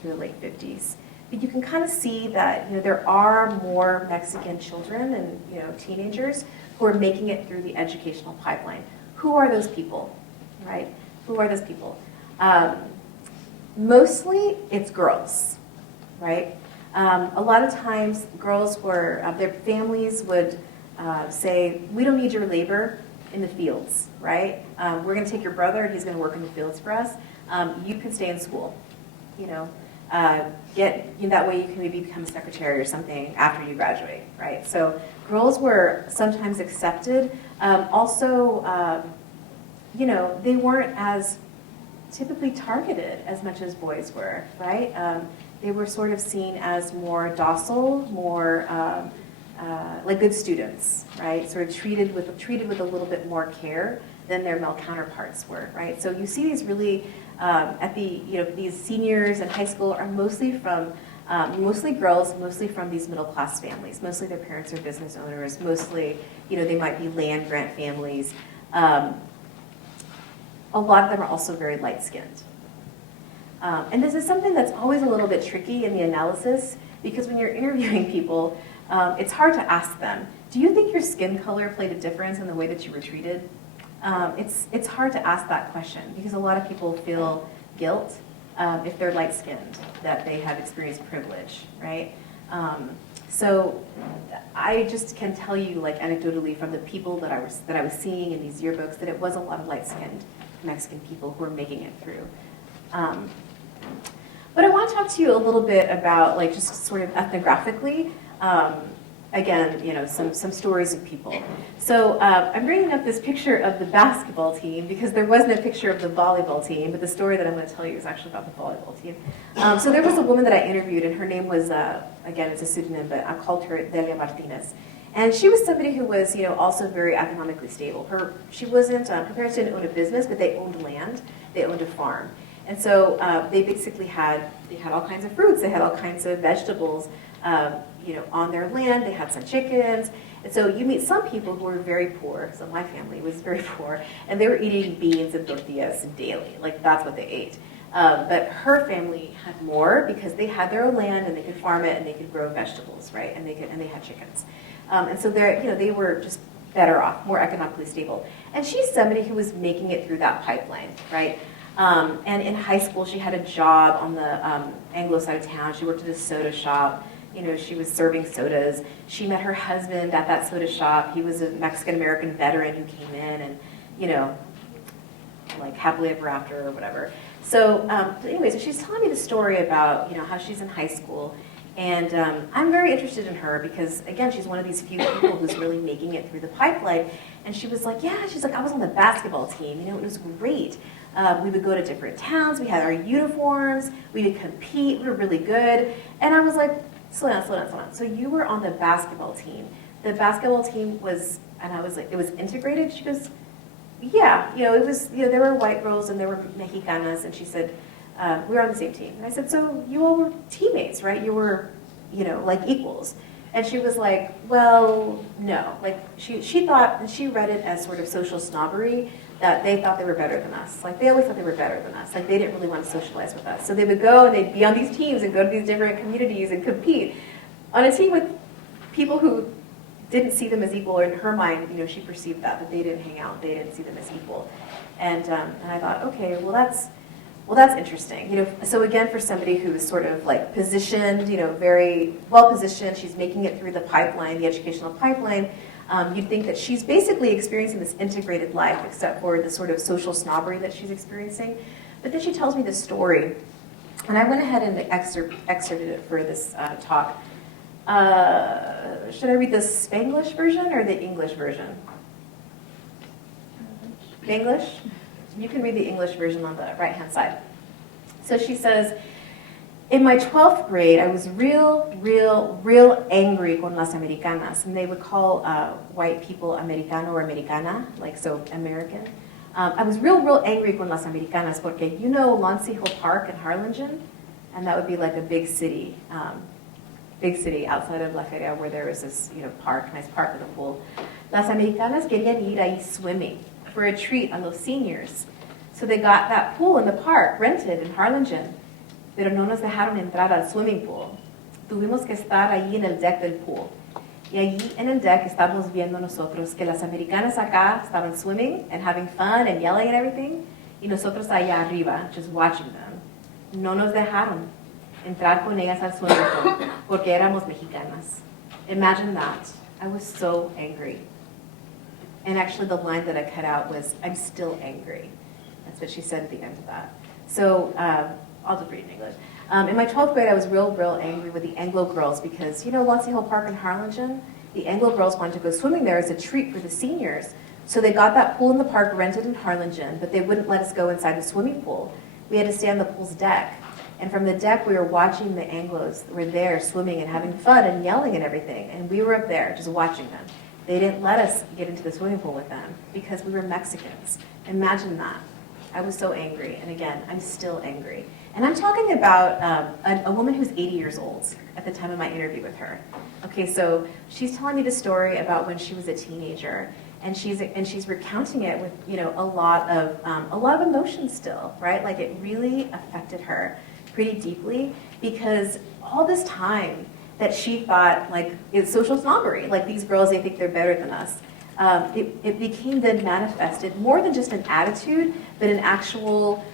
through the late 50s. But you can kind of see that there are more Mexican children and teenagers who are making it through the educational pipeline. Who are those people, right? Who are those people? Mostly it's girls, right? A lot of times girls their families would say, we don't need your labor in the fields, right? We're going to take your brother and he's going to work in the fields for us. You can stay in school, that way you can maybe become a secretary or something after you graduate, right? So girls were sometimes accepted. Also, they weren't as typically targeted as much as boys were, right? They were sort of seen as more docile, more like good students, right? Sort of treated with a little bit more care than their male counterparts were, right? So you see these really these seniors in high school are mostly girls, mostly from these middle class families. Mostly their parents are business owners. Mostly, they might be land grant families. A lot of them are also very light skinned. And this is something that's always a little bit tricky in the analysis, because when you're interviewing people, it's hard to ask them, do you think your skin color played a difference in the way that you were treated? It's hard to ask that question, because a lot of people feel guilt if they're light skinned, that they have experienced privilege, right? So I just can tell you, like anecdotally, from the people that I was seeing in these yearbooks, that it was a lot of light skinned Mexican people who were making it through. But I want to talk to you a little bit about, like, just sort of ethnographically, again, some stories of people. So I'm bringing up this picture of the basketball team because there wasn't a picture of the volleyball team, but the story that I'm going to tell you is actually about the volleyball team. So there was a woman that I interviewed, and her name was, again, it's a pseudonym, but I called her Delia Martinez. And she was somebody who was, also very economically stable. She wasn't, her parents didn't own a business, but they owned land. They owned a farm. And so they basically had all kinds of fruits. They had all kinds of vegetables, on their land. They had some chickens. And so you meet some people who were very poor. So my family was very poor. And they were eating beans and tortillas daily. Like, that's what they ate. But her family had more because they had their own land and they could farm it and they could grow vegetables, right? And they had chickens. And so they were just better off, more economically stable. And she's somebody who was making it through that pipeline, right? And in high school, she had a job on the Anglo side of town. She worked at a soda shop. She was serving sodas. She met her husband at that soda shop. He was a Mexican-American veteran who came in and, like happily ever after or whatever. So anyway, so she's telling me the story about, how she's in high school. And I'm very interested in her because, again, she's one of these few people who's really making it through the pipeline. And she was like, yeah, she's like, I was on the basketball team. It was great. We would go to different towns. We had our uniforms. We would compete. We were really good. And I was like, slow down. So you were on the basketball team. The basketball team was, and I was like, it was integrated? She goes, yeah. It was, there were white girls and there were Mexicanas. And she said, we were on the same team. And I said, so you all were teammates, right? You were, like equals. And she was like, well, no. Like she thought, and she read it as sort of social snobbery, that they thought they were better than us. Like they always thought they were better than us. Like they didn't really want to socialize with us. So they would go and they'd be on these teams and go to these different communities and compete on a team with people who didn't see them as equal, or in her mind, she perceived that they didn't hang out, they didn't see them as equal. And I thought, okay, well that's interesting. So again, for somebody who is sort of like positioned, very well positioned, she's making it through the pipeline, the educational pipeline. You'd think that she's basically experiencing this integrated life, except for the sort of social snobbery that she's experiencing. But then she tells me this story, and I went ahead and excerpted it for this talk. Should I read the Spanglish version or the English version? English? You can read the English version on the right-hand side. So she says, in my 12th grade, I was real angry con las americanas. And they would call white people americano or americana, like so American. I was real angry con las americanas porque Lansing Hill Park in Harlingen? And that would be like a big city outside of La Feria, where there was this park, nice park with a pool. Las americanas querían ir ahí swimming for a treat on those seniors. So they got that pool in the park, rented in Harlingen, pero no nos dejaron entrar al swimming pool. Tuvimos que estar allí en el deck del pool. Y allí en el deck estábamos viendo nosotros que las americanas acá estaban swimming and having fun and yelling and everything, y nosotros allá arriba, just watching them. No nos dejaron entrar con ellas al swimming pool porque éramos mexicanas. Imagine that. I was so angry. And actually the line that I cut out was, I'm still angry. That's what she said at the end of that. So I'll just read in English. In my 12th grade, I was real angry with the Anglo girls because, Lansing Hill Park in Harlingen, the Anglo girls wanted to go swimming there as a treat for the seniors. So they got that pool in the park rented in Harlingen, but they wouldn't let us go inside the swimming pool. We had to stay on the pool's deck. And from the deck, we were watching the Anglos were there swimming and having fun and yelling and everything. And we were up there just watching them. They didn't let us get into the swimming pool with them because we were Mexicans. Imagine that. I was so angry. And again, I'm still angry. And I'm talking about a woman who's 80 years old at the time of my interview with her. Okay, so she's telling me the story about when she was a teenager. And she's recounting it with a lot of emotion still, right? Like it really affected her pretty deeply because all this time that she thought like it's social snobbery, like these girls, they think they're better than us. It became then manifested more than just an attitude, but an actual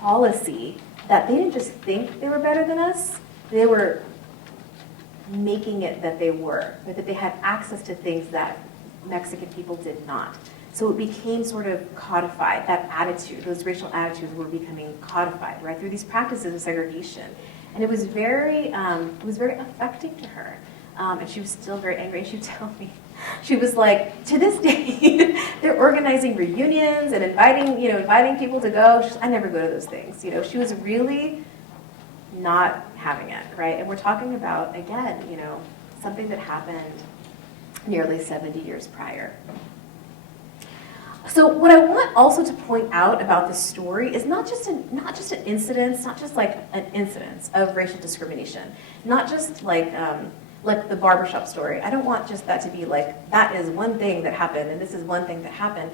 policy that they didn't just think they were better than us, they were making it that they were, but that they had access to things that Mexican people did not. So it became sort of codified, that attitude, those racial attitudes were becoming codified, right, through these practices of segregation. And it was very affecting to her. And she was still very angry. She would tell me, she was like, to this day, they're organizing reunions and inviting people to go. She's, I never go to those things. She was really not having it, right? And we're talking about, again, something that happened nearly 70 years prior. So what I want also to point out about this story is not just an incidence, not just like an incidence of racial discrimination, not just like the barbershop story. I don't want just that to be like, that is one thing that happened and this is one thing that happened.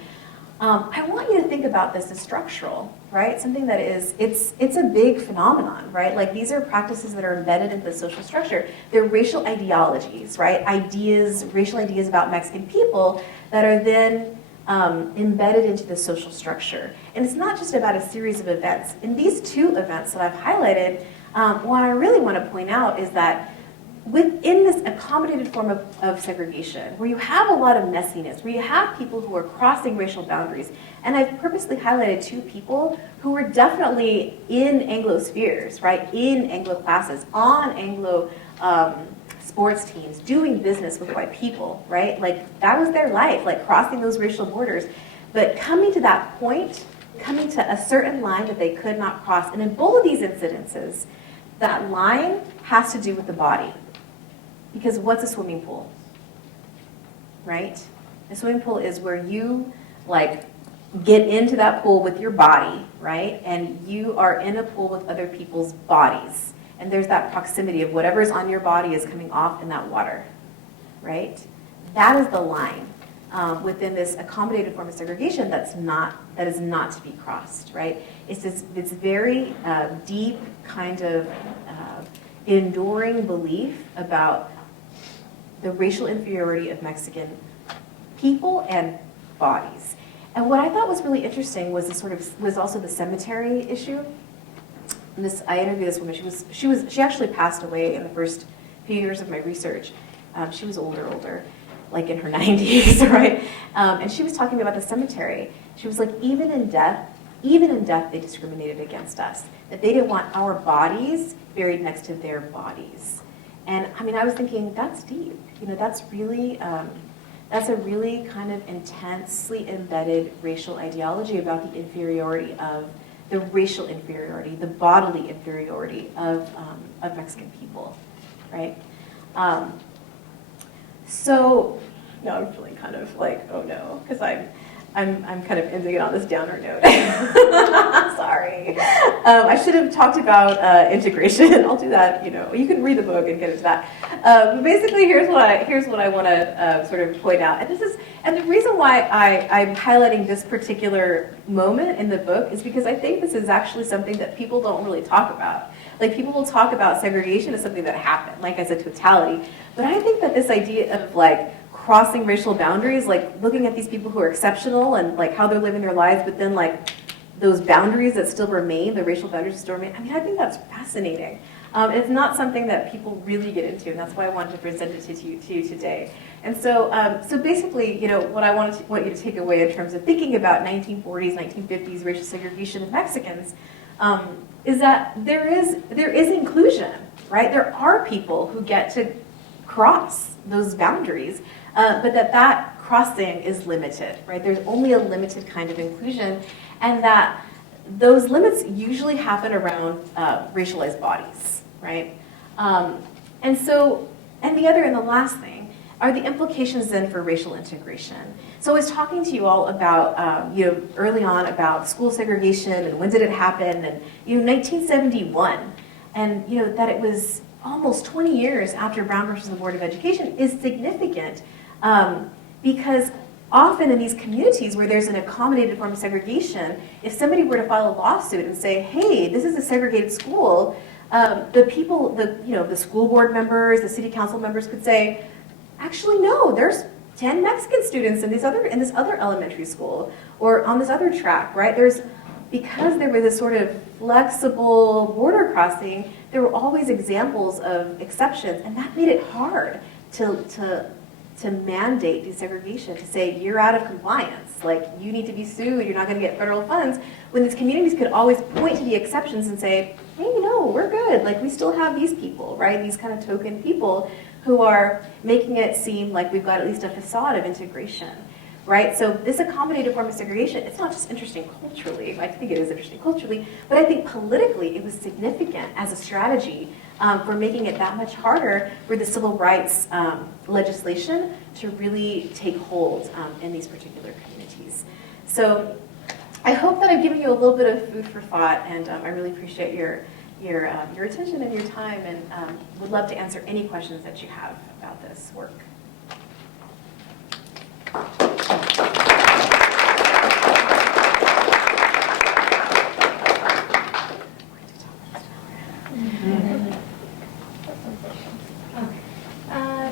I want you to think about this as structural, right? Something that is, it's a big phenomenon, right? Like these are practices that are embedded into the social structure. They're racial ideologies, right? Racial ideas about Mexican people that are then embedded into the social structure. And it's not just about a series of events. In these two events that I've highlighted, what I really want to point out is that within this accommodated form of segregation, where you have a lot of messiness, where you have people who are crossing racial boundaries, and I've purposely highlighted two people who were definitely in Anglo spheres, right, in Anglo classes, on Anglo sports teams, doing business with white people, right? Like that was their life, like crossing those racial borders. But coming to that point, coming to a certain line that they could not cross, and in both of these incidences, that line has to do with the body. Because what's a swimming pool, right? A swimming pool is where you like get into that pool with your body, right? And you are in a pool with other people's bodies. And there's that proximity of whatever's on your body is coming off in that water, right? That is the line within this accommodated form of segregation that is not to be crossed, right? It's this very deep kind of enduring belief about the racial inferiority of Mexican people and bodies. And what I thought was really interesting was was also the cemetery issue. And I interviewed this woman. She actually passed away in the first few years of my research. She was older, like in her 90s, right? And she was talking about the cemetery. She was like, even in death, they discriminated against us. That they didn't want our bodies buried next to their bodies. And I mean, I was thinking, that's deep. You know, that's a really kind of intensely embedded racial ideology about the inferiority of the racial inferiority, the bodily inferiority of Mexican people, right? So now I'm feeling kind of like, oh no, because I'm kind of ending it on this downer note. Sorry. I should have talked about integration. I'll do that. You know, you can read the book and get into that. But basically, here's what I want to sort of point out, and the reason why I'm highlighting this particular moment in the book is because I think this is actually something that people don't really talk about. Like, people will talk about segregation as something that happened, like as a totality. But I think that this idea of like crossing racial boundaries, like looking at these people who are exceptional and like how they're living their lives, but then like those boundaries that still remain, the racial boundaries that still remain, I mean, I think that's fascinating. It's not something that people really get into, and that's why I wanted to present it to you today. And so, so basically, you know, what I want you to take away in terms of thinking about 1940s, 1950s racial segregation of Mexicans is that there is inclusion, right? There are people who get to cross those boundaries, but that crossing is limited, right? There's only a limited kind of inclusion, and that those limits usually happen around racialized bodies, right? And the last thing are the implications then for racial integration. So I was talking to you all about, you know, early on about school segregation and when did it happen, and, you know, 1971, and, you know, that it was almost 20 years after Brown versus the Board of Education is significant because often in these communities where there's an accommodated form of segregation, if somebody were to file a lawsuit and say, hey, this is a segregated school, the school board members, the city council members could say, actually, no, there's 10 Mexican students in this other elementary school or on this other track, right? Because there was this sort of flexible border crossing, there were always examples of exceptions, and that made it hard to mandate desegregation, to say you're out of compliance, like you need to be sued, you're not going to get federal funds, when these communities could always point to the exceptions and say, hey, no, we're good, like we still have these people, right? These kind of token people who are making it seem like we've got at least a facade of integration. Right? So this accommodated form of segregation, it's not just interesting culturally, I think it is interesting culturally, but I think politically it was significant as a strategy for making it that much harder for the civil rights legislation to really take hold in these particular communities. So I hope that I've given you a little bit of food for thought, and I really appreciate your attention and your time, and would love to answer any questions that you have about this work.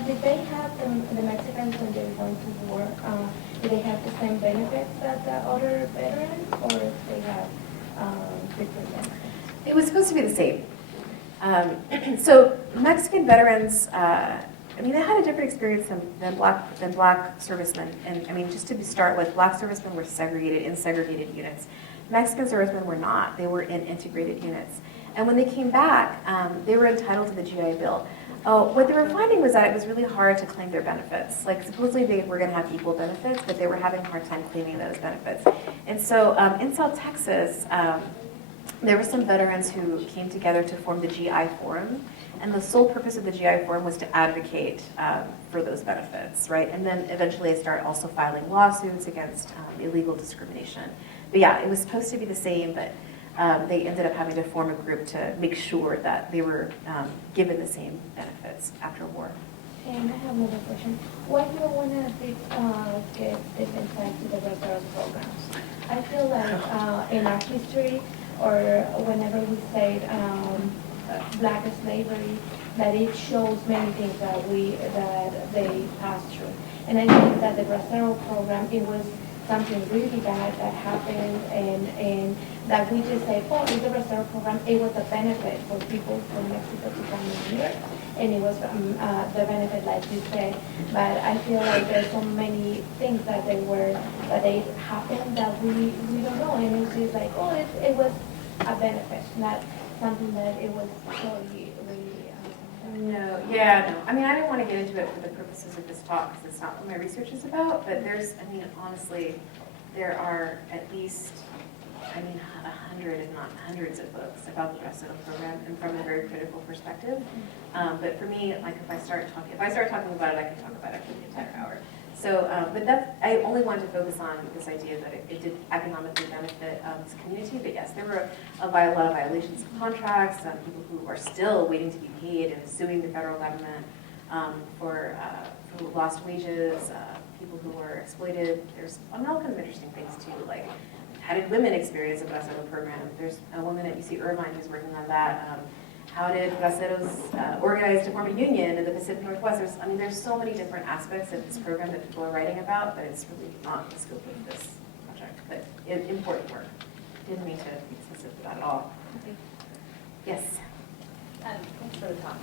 Did they have the Mexicans when they were going to war? Did they have the same benefits that the other veterans, or did they have different benefits? It was supposed to be the same. So Mexican veterans, I mean, they had a different experience than black servicemen. And I mean, just to start with, black servicemen were segregated in segregated units. Mexican servicemen were not. They were in integrated units. And when they came back, they were entitled to the GI Bill. What they were finding was that it was really hard to claim their benefits. Like, supposedly they were going to have equal benefits, but they were having a hard time claiming those benefits. And so in South Texas, there were some veterans who came together to form the GI Forum, and the sole purpose of the GI Forum was to advocate for those benefits, right? And then eventually they start also filing lawsuits against illegal discrimination. But yeah, it was supposed to be the same, but they ended up having to form a group to make sure that they were given the same benefits after war. And I have another question. Why do you want to get this insight to the referral programs? I feel like in our history, or whenever we say black slavery, that it shows many things that they passed through. And I think that the referral program, it was something really bad that happened, and that we just say, oh, it's a referral program. It was a benefit for people from Mexico to come in here, and it was the benefit, like you said. But I feel like there's so many things that they happened that we don't know, and it's just like, oh, it was a benefit, not something that it was really. No. I mean, I didn't want to get into it for the purposes of this talk because it's not what my research is about, but honestly, there are at least, 100, if not hundreds of books about the dress code program and from a very critical perspective. But for me, like if I start talking about it, I can talk about it for the entire hour. So, but I only wanted to focus on this idea that it did economically benefit this community. But yes, there were a lot of violations of contracts, people who are still waiting to be paid and suing the federal government for lost wages, people who were exploited. There's all kinds of interesting things too, like how did women experience the Bracero program? There's a woman at UC Irvine who's working on that. How did Braceros organize to form a union in the Pacific Northwest? There's so many different aspects of this program that people are writing about, but it's really not the scope of this project. But important work. Didn't mean to be specific about it at all. Okay. Yes. Thanks for the talk.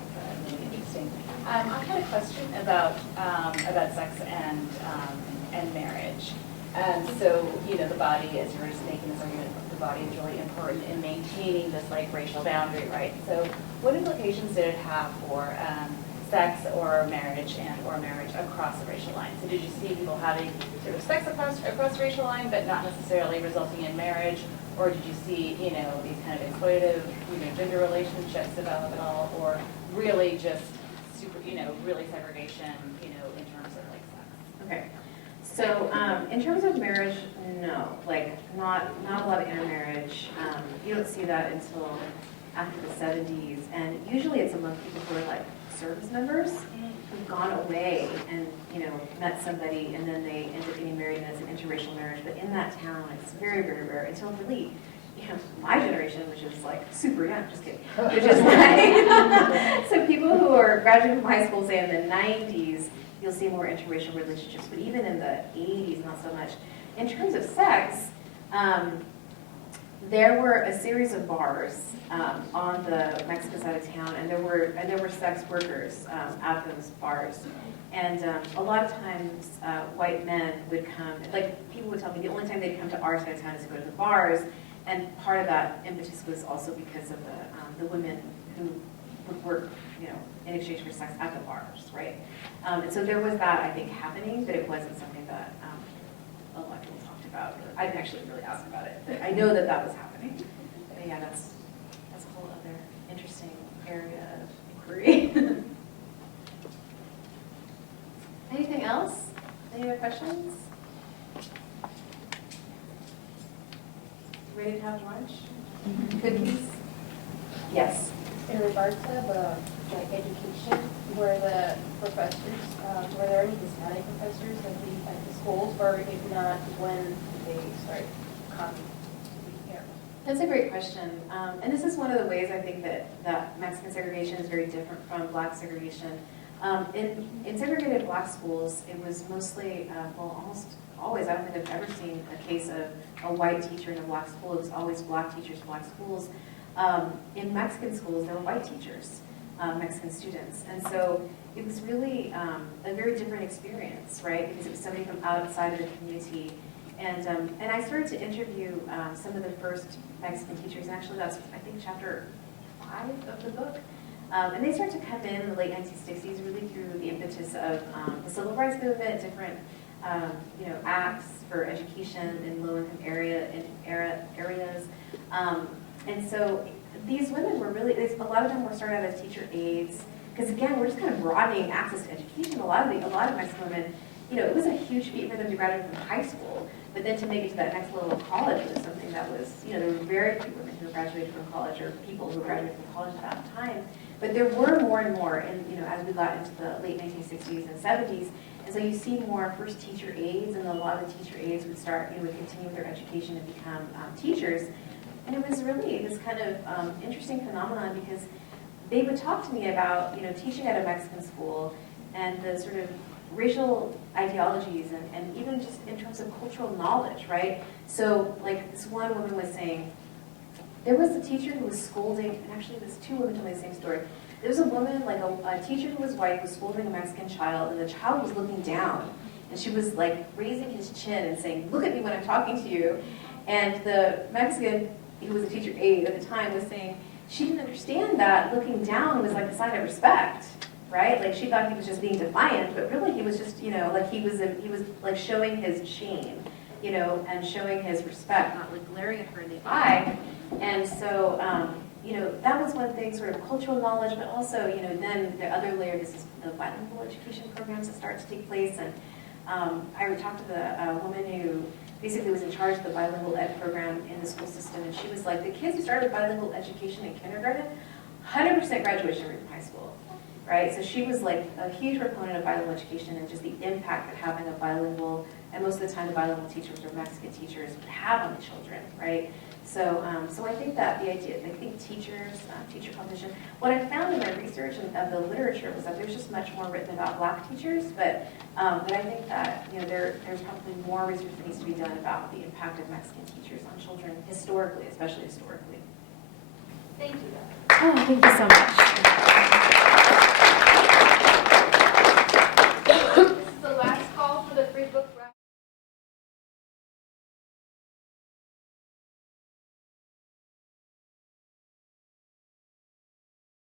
It's really interesting. I had a question about sex and marriage. So, the body, as you were just making this argument, the body is really important in maintaining this racial boundary, right? So what implications did it have for sex or marriage or marriage across the racial line? So did you see people having sort of sex across the racial line, but not necessarily resulting in marriage? Or did you see, these kind of exploitative, gender relationships develop at all? Or really just really segregation, in terms of sex? Okay. So in terms of marriage, no, not a lot of intermarriage. You don't see that until after the 70s, and usually it's among people who are service members who've gone away and met somebody, and then they end up getting married, and it's an interracial marriage. But in that town, it's very, very rare until really. My generation, which is super young, just kidding. Which is so people who are graduating from high school, say in the 90s, you'll see more interracial relationships, but even in the 80s, not so much. In terms of sex, there were a series of bars on the Mexican side of town, and there were sex workers at those bars. And a lot of times, white men would come. People would tell me the only time they'd come to our side of town is to go to the bars, and part of that impetus was also because of the women who would work, in exchange for sex at the bars, right? And so there was that, I think, happening, but it wasn't something that a lot of people talked about. Or I didn't actually really ask about it, but I know that was happening. But yeah, that's a whole other interesting area of inquiry. Anything else? Any other questions? Ready to have lunch? Cookies? Yes. In regards to education, were the professors, were there any Hispanic professors at the schools, or if not, when did they start coming to be here? That's a great question. And this is one of the ways I think that Mexican segregation is very different from black segregation. In segregated black schools, it was mostly, almost always, I don't think I've ever seen a case of a white teacher in a black school. It was always black teachers, black schools. In Mexican schools, there were white teachers, Mexican students. And so it was really a very different experience, right? Because it was somebody from outside of the community. And I started to interview some of the first Mexican teachers. And actually, that's, I think, chapter 5 of the book. And they started to come in the late 1960s, really through the impetus of the civil rights movement, different acts for education in low-income areas. And so these women were really, a lot of them were started out as teacher aides, because again, we're just kind of broadening access to education. A lot of Mexican women it was a huge feat for them to graduate from high school, but then to make it to that next level of college was something that was, there were very few women who graduated from college, or people who graduated from college at that time. But there were more and more, and as we got into the late 1960s and 70s, and so you see more first teacher aides, and a lot of the teacher aides would start, would continue their education and become teachers. And it was really this kind of interesting phenomenon, because they would talk to me about, teaching at a Mexican school and the sort of racial ideologies and even just in terms of cultural knowledge, right? So like this one woman was saying, there was a teacher who was scolding, and actually there's two women telling the same story. There was a woman, like a teacher who was white, who was scolding a Mexican child, and the child was looking down, and she was like raising his chin and saying, look at me when I'm talking to you. And the Mexican, who was a teacher aide at the time, was saying she didn't understand that looking down was like a sign of respect, right? Like she thought he was just being defiant, but really he was just, like he was like showing his shame, and showing his respect, not like glaring at her in the eye. And so, that was one thing, sort of cultural knowledge, but also, then the other layer, this is the bilingual education programs that start to take place. And I would talk to the woman who basically was in charge of the bilingual ed program in the school system, and she was like, the kids who started with bilingual education in kindergarten, 100% graduation rate from high school, right? So she was like a huge proponent of bilingual education and just the impact that having a bilingual, and most of the time the bilingual teachers or Mexican teachers would have on the children, right? So, so I think that the idea, I think teachers, teacher competition, what I found in my research and of the literature was that there's just much more written about black teachers, but I think that, there's probably more research that needs to be done about the impact of Mexican teachers on children historically, especially historically. Thank you. Oh, thank you so much.